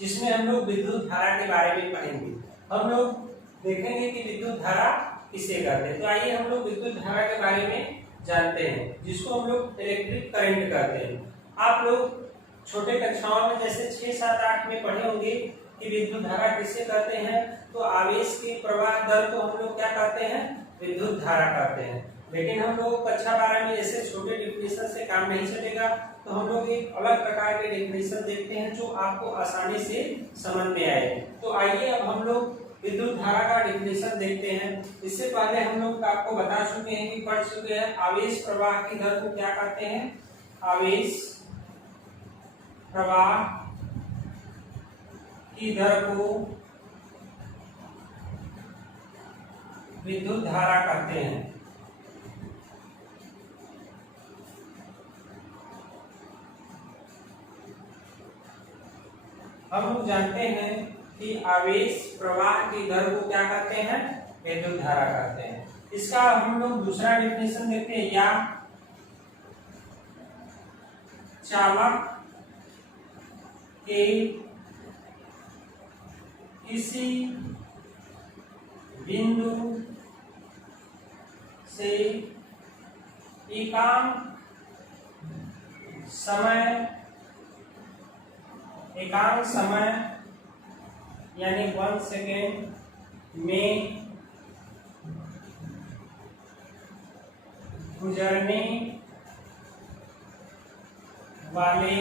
जिसमें हम लोग विद्युत धारा के बारे में पढ़ेंगे। हम लोग देखेंगे कि विद्युत धारा किसे कहते हैं। तो आइए हम लोग विद्युत धारा के बारे में जानते हैं, जिसको हम लोग इलेक्ट्रिक करंट कहते हैं। आप लोग छोटे कक्षाओं में जैसे 6, 7, 8 में पढ़े होंगे कि विद्युत धारा किसे कहते हैं। तो आवेश के प्रवाह दर को हम लोग क्या कहते हैं, विद्युत धारा कहते हैं। लेकिन हम लोग कक्षा 12 में ऐसे छोटे डेफिनेशन से काम नहीं चलेगा, तो हम लोग एक अलग प्रकार के डेफिनेशन देखते हैं जो आपको आसानी से समझ में आए। तो आइए अब हम लोग विद्युत धारा का डेफिनेशन देखते हैं। इससे पहले हम लोग आपको बता चुके हैं कि पढ़ चुके हैं आवेश प्रवाह की दर को क्या कहते हैं। आवेश प्रवाह की दर को विद्युत धारा कहते हैं। हम लोग जानते हैं कि आवेश प्रवाह की दर को क्या कहते हैं, विद्युत धारा कहते हैं। इसका हम लोग दूसरा डेफिनेशन देखते हैं, या चालक के किसी बिंदु से एकांक समय यानी 1 सेकेंड में गुजरने वाले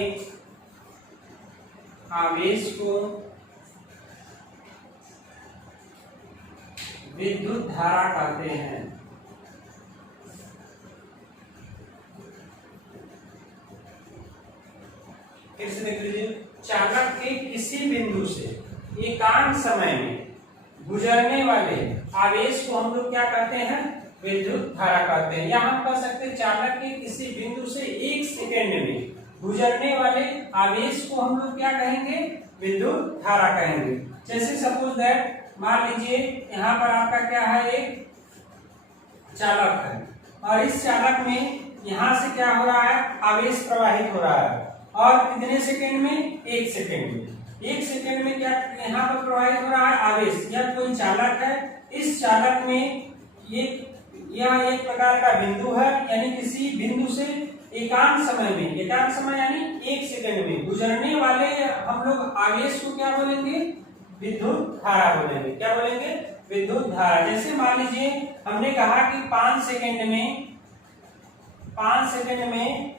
आवेश को विद्युत धारा कहते हैं। फिर से देख लीजिए, चालक के किसी बिंदु से एकांक समय में गुजरने वाले आवेश को हम लोग क्या कहते हैं, विद्युत धारा कहते हैं। या हम कह सकते हैं चालक के किसी बिंदु से 1 सेकेंड में गुजरने वाले आवेश को हम लोग क्या कहेंगे, विद्युत धारा कहेंगे। जैसे सपोज दैट, मान लीजिए यहाँ पर आपका क्या है, एक चालक है और इस चालक में यहाँ से क्या हो रहा है, आवेश प्रवाहित हो रहा है। और कितने सेकेंड में, 1 सेकेंड में। 1 सेकेंड में क्या यहाँ पर प्रवाहित हो रहा है, आवेश। यह कोई चालक है, इस चालक में यह एक प्रकार का बिंदु है, यानी किसी बिंदु से एकांक समय यानी 1 सेकेंड में गुजरने वाले हम लोग आवेश को क्या बोलेंगे, विद्युत धारा बोलेंगे। क्या बोलेंगे, विद्युत धारा। जैसे मान लीजिए हमने कहा कि 5 सेकेंड में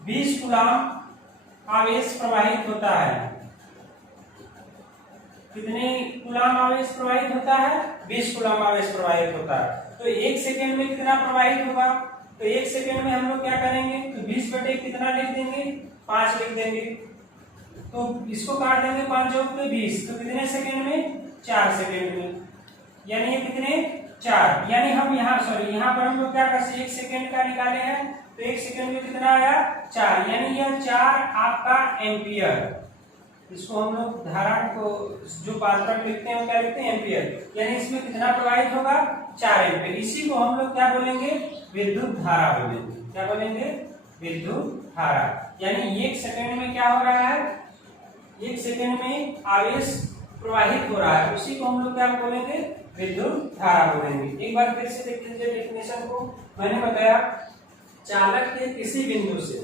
20 कूलम आवेश प्रवाहित होता है। कितने कूलम आवेश प्रवाहित होता है, 20 कूलम आवेश प्रवाहित होता है। तो 1 सेकेंड में कितना प्रवाहित होगा, तो 1 सेकेंड में हम लोग क्या करेंगे, तो 20 बटे कितना लिख देंगे, 5 लिख देंगे। तो इसको काट देंगे 5 जोड़ के 20, तो कितने सेकेंड में, 4 सेकेंड में। यानी ये कितने, 4। यानी हम यहाँ पर हम लोग क्या कर सकते, 1 सेकेंड का निकाले हैं, तो 1 सेकेंड में कितना आया, 4। यानी यह 4 आपका एम्पियर। इसको हम लोग धारा को जो पात्रक लिखते हैं वो क्या लिखते हैं, एम्पियर। यानी इसमें कितना प्रवाहित होगा, 4 एम्पियर। इसी को हम लोग क्या बोलेंगे, विद्युत धारा बोलेंगे। क्या बोलेंगे, विद्युत धारा। यानी 1 सेकेंड में क्या हो रहा है, 1 सेकेंड में आवेश प्रवाहित हो रहा है, उसी को हम लोग क्या बोलेंगे, विद्युत धारा बोलेंगे। एक बार फिर से देख लीजिए डेफिनेशन को। मैंने बताया चालक के किसी बिंदु से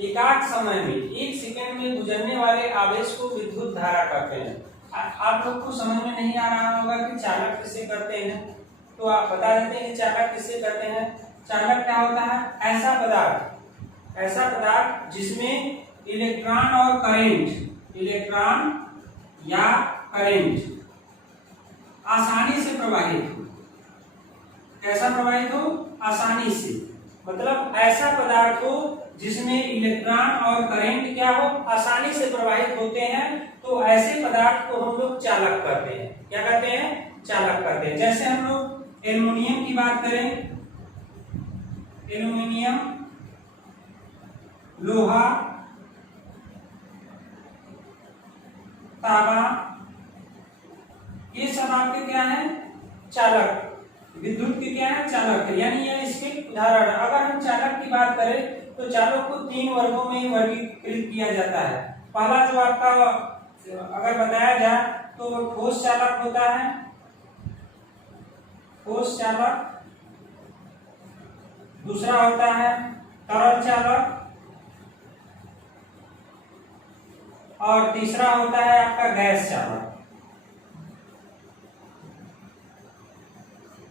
एकांक समय में 1 सेकेंड में गुजरने वाले आवेश को विद्युत धारा कहते हैं। आप लोग को समझ में नहीं आ रहा होगा कि चालक किसे करते हैं, तो आप बता देते हैं कि चालक किसे करते हैं। चालक क्या होता है, ऐसा पदार्थ जिसमें इलेक्ट्रॉन और करंट, इलेक्ट्रॉन या करंट आसानी से प्रवाहित हो। कैसा प्रवाहित हो, आसानी से। मतलब ऐसा पदार्थ हो जिसमें इलेक्ट्रॉन और करंट क्या हो, आसानी से प्रवाहित होते हैं, तो ऐसे पदार्थ को हम लोग चालक कहते हैं। क्या कहते हैं, चालक कहते हैं। जैसे हम लोग एल्युमिनियम की बात करें, एल्युमिनियम, लोहा, तांबा, ये सब आपके क्या है, चालक। विद्युत के क्या है, चालक है। यानी यह इसके उदाहरण। अगर हम चालक की बात करें तो चालक को 3 वर्गों में वर्गीकृत किया जाता है। पहला जो आपका अगर बताया जाए तो ठोस चालक होता है ठोस चालक, दूसरा होता है तरल चालक, और तीसरा होता है आपका गैस चालक।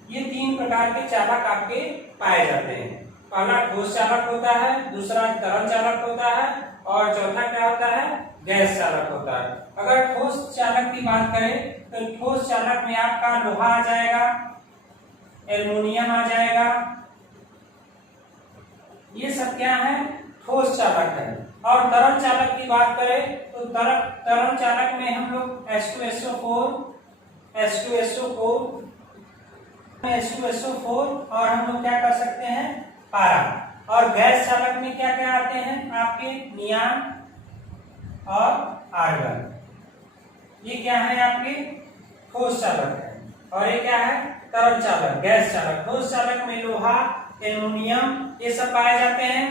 ये 3 प्रकार के चालक आपके पाए जाते हैं। पहला ठोस चालक होता है, दूसरा तरल चालक होता है, और चौथा क्या होता है, गैस चालक होता है। अगर ठोस चालक की बात करें तो ठोस चालक में आपका लोहा आ जाएगा, एल्युमिनियम आ जाएगा, ये सब क्या है, ठोस चालक है। और तरल चालक की बात करें तो तरल चालक में हम लोग H2SO4 और हम लोग क्या कर सकते हैं, पारा। और गैस चालक में क्या क्या आते हैं आपके, नियान और आर्गन। ये क्या है आपके ठोस चालक है। और ये क्या है, तरल चालक, गैस चालक। ठोस चालक में लोहा, एल्युमिनियम ये सब पाए जाते हैं।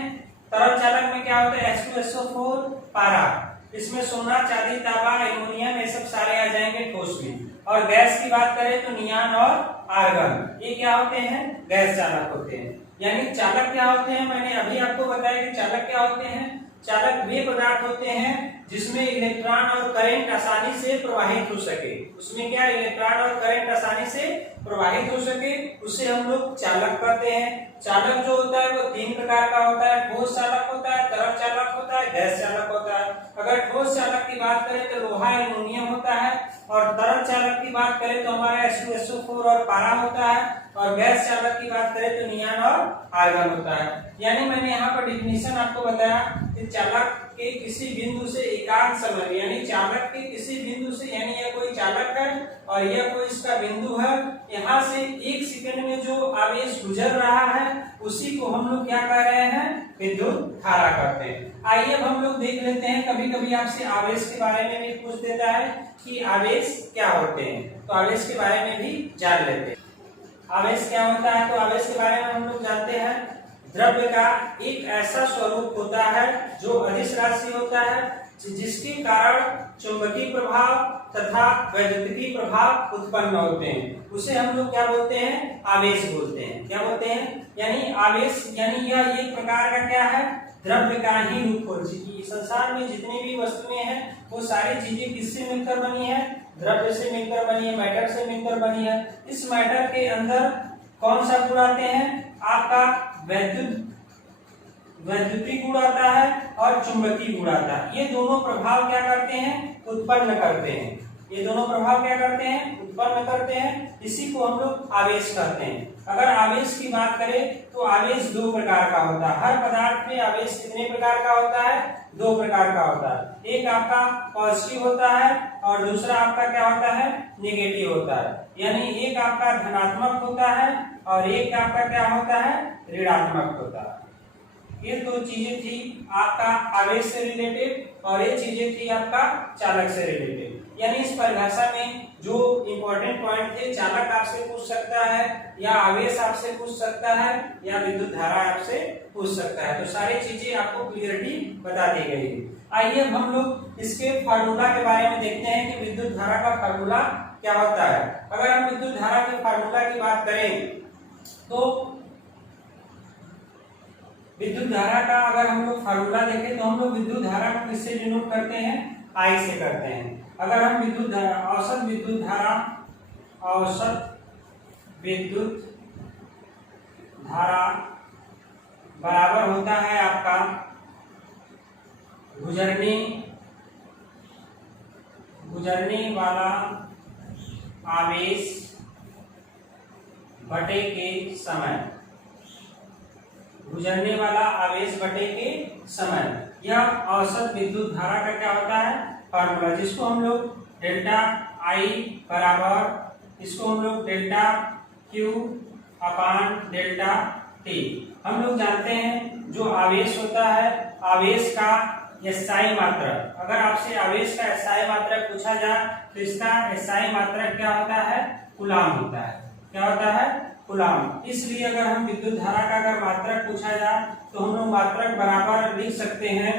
तरल चालक में क्या होता है, H2SO4, पारा। इसमें सोना, चांदी, तांबा, एल्युमिनियम ये सब सारे आ जाएंगे ठोस में। और गैस की बात करें तो नियान और आर्गन, ये क्या होते हैं, गैस चालक होते हैं। यानी चालक क्या होते हैं, मैंने अभी आपको बताया कि चालक क्या होते हैं। चालक वे पदार्थ होते हैं जिसमें इलेक्ट्रॉन और करंट आसानी से प्रवाहित हो सके। उसमें क्या, इलेक्ट्रॉन और करंट आसानी से प्रवाहित हो सके, उसे हम लोग चालक कहते हैं। चालक जो होता है वो 3 प्रकार का होता है, ठोस चालक होता है, तरल चालक होता है, गैस चालक होता है। अगर ठोस चालक की बात करें तो लोहा, एल्युमिनियम होता है, और तरल चालक की बात करें तो हमारा H2SO4 और पारा होता है, और गैस चालक की बात करें तो नियान और आर्गन होता है। यानी मैंने यहाँ पर डिफिनेशन आपको बताया कि चालक के किसी बिंदु से एकांत समय, यानी चालक के किसी बिंदु से, यानी यह कोई चालक है और यह कोई इसका बिंदु है, यहाँ से 1 सेकंड में जो आवेश गुजर रहा है उसी को हम लोग क्या कह रहे हैं, विद्युत धारा कहते हैं। आइए अब हम लोग देख लेते हैं, कभी कभी आपसे आवेश के बारे में भी पूछ देता है कि आवेश क्या होते हैं, तो आवेश के बारे में भी जान लेते हैं। आवेश क्या होता है, तो आवेश के बारे में हम लोग जानते हैं, द्रव्य का एक ऐसा स्वरूप होता है जो अदिश राशि होता है, जिसके कारण चुंबकीय प्रभाव तथा वैद्युतीय प्रभाव उत्पन्न होते हैं। उसे हम लोग क्या बोलते हैं, आवेश बोलते हैं। क्या बोलते हैं, यानी आवेश, यानी यह एक प्रकार का क्या है, द्रव्य का ही रूप हो। संसार में जितनी भी वस्तुएं हैं वो सारी चीजें किससे मिलकर बनी है, द्रव्य से मिलकर बनी है, मैटर से मिलकर बनी है। इस मैटर के अंदर कौन सा गुण आते हैं, आपका वैद्युतीय गुण आता है और चुंबकीय गुण आता है। ये दोनों प्रभाव क्या करते हैं, उत्पन्न करते हैं। ये दोनों प्रभाव क्या करते हैं, उत्पन्न करते हैं। इसी को हम लोग आवेश कहते हैं। अगर आवेश की बात करें तो आवेश 2 प्रकार का होता है। हर पदार्थ में आवेश कितने प्रकार का होता है, 2 प्रकार का होता है। एक आपका पॉजिटिव होता है और दूसरा आपका क्या होता है, नेगेटिव होता है। यानी एक आपका धनात्मक होता है और एक आपका क्या होता है, ऋणात्मक होता है। ये 2 चीजें थी आपका आवेश से रिलेटेड और ये चीजें थी आपका चालक से रिलेटेड। यानी इस परिभाषा में जो इंपॉर्टेंट पॉइंट थे, चालक आपसे पूछ सकता है, या आवेश आपसे पूछ सकता है, या विद्युत धारा आपसे पूछ सकता है। तो सारी चीजें आपको क्लियरली बता दी गई है। आइए अब हम लोग इसके फार्मूला के बारे में देखते हैं कि विद्युत धारा का फार्मूला क्या होता है। अगर हम विद्युत धारा के फार्मूला की बात करें तो विद्युत धारा का अगर हम लोग फार्मूला देखें तो हम लोग विद्युत धारा को किससे डिनोट करते हैं, I से करते हैं। अगर हम विद्युत धारा, औसत विद्युत धारा बराबर होता है आपका गुजरने वाला आवेश बटे के समय, गुजरने वाला आवेश बटे के समय। यह औसत विद्युत धारा का क्या होता है, फार्मूला, जिसको हम लोग डेल्टा I बराबर, इसको हम लोग डेल्टा Q अपान डेल्टा T। हम लोग जानते हैं जो आवेश होता है, आवेश का SI मात्रक, अगर आपसे आवेश का SI मात्रक पूछा जाए तो इसका SI मात्रक क्या होता है, कूलाम होता है। क्या होता है, कूलाम। इसलिए अगर हम विद्युत धारा का अगर मात्रक पूछा जाए तो हम लोग मात्रक बराबर लिख सकते हैं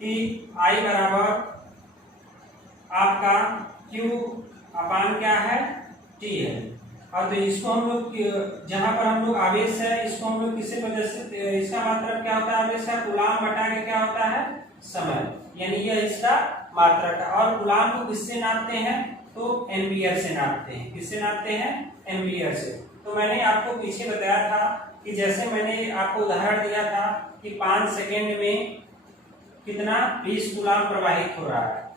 कि I बराबर आपका Q अपान क्या है, T है। और तो इसको हम लोग जहां पर हम लोग आवेश है इसको हम लोग किससे प्रदर्शित, इसका मात्रक क्या होता है आवेश का, कूलाम बटा के क्या होता है, समय, यानी यह इसका मात्रक है। और कूलाम को किससे नापते हैं, तो एम्पियर से नापते हैं। किससे नापते हैं, एम्पियर से। तो मैंने आपको पीछे बताया था कि जैसे मैंने आपको उदाहरण दिया था कि 5 सेकेंड में कितना 20 कूलाम प्रवाहित हो रहा है,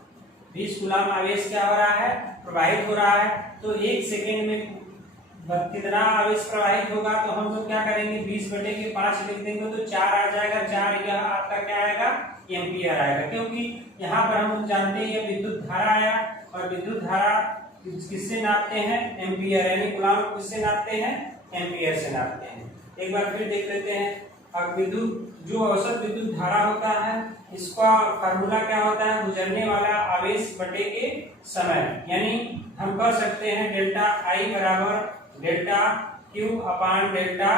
20 कूलाम आवेश क्या हो रहा है, प्रवाहित हो रहा है। तो 1 सेकेंड में कितना आवेश प्रवाहित होगा, तो हम लोग क्या करेंगे, 20/5 लिख देंगे तो 4 आ जाएगा। 4 यह आपका क्या आएगा, एम्पियर आएगा, क्योंकि यहाँ पर हम लोग जानते हैं ये विद्युत धारा आया, और विद्युत धारा किससे नापते हैं, एम्पियर, यानी कूलाम किससे नापते हैं, एम्पियर से नापते हैं। एक बार फिर देख लेते हैं। अब विद्युत जो औसत विद्युत धारा होता है इसका फार्मूला क्या होता है, गुजरने वाला आवेश बटे के समय, यानी हम कर सकते हैं डेल्टा आई बराबर डेल्टा क्यू अपान डेल्टा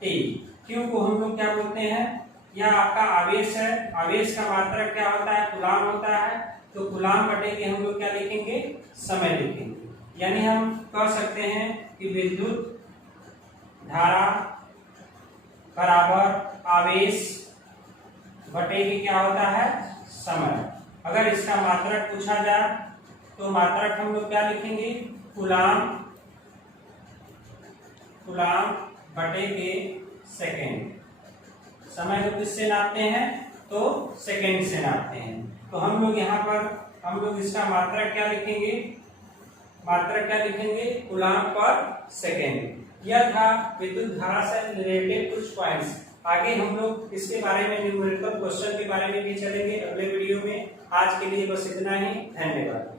टी। क्यू को हम लोग क्या बोलते हैं, यह आपका आवेश है, आवेश का मात्रक क्या होता है, कूलाम होता है। तो कूलाम बटे के हम लोग क्या लिखेंगे, समय लिखेंगे। यानी हम कह सकते हैं कि विद्युत धारा बराबर आवेश बटे के क्या होता है, समय। अगर इसका मात्रक पूछा जाए तो मात्रक हम लोग क्या लिखेंगे, कूलाम, कूलाम बटे के सेकेंड। समय को किससे नापते हैं, तो सेकेंड से नापते हैं। तो हम लोग यहाँ पर हम लोग इसका मात्रक क्या लिखेंगे, मात्रक क्या लिखेंगे, कूलाम पर सेकेंड। यह था विद्युत धारा से रिलेटेड कुछ पॉइंट्स। आगे हम लोग इसके बारे में न्यूमेरिकल क्वेश्चन के बारे में भी चलेंगे अगले वीडियो में। आज के लिए बस इतना ही, धन्यवाद।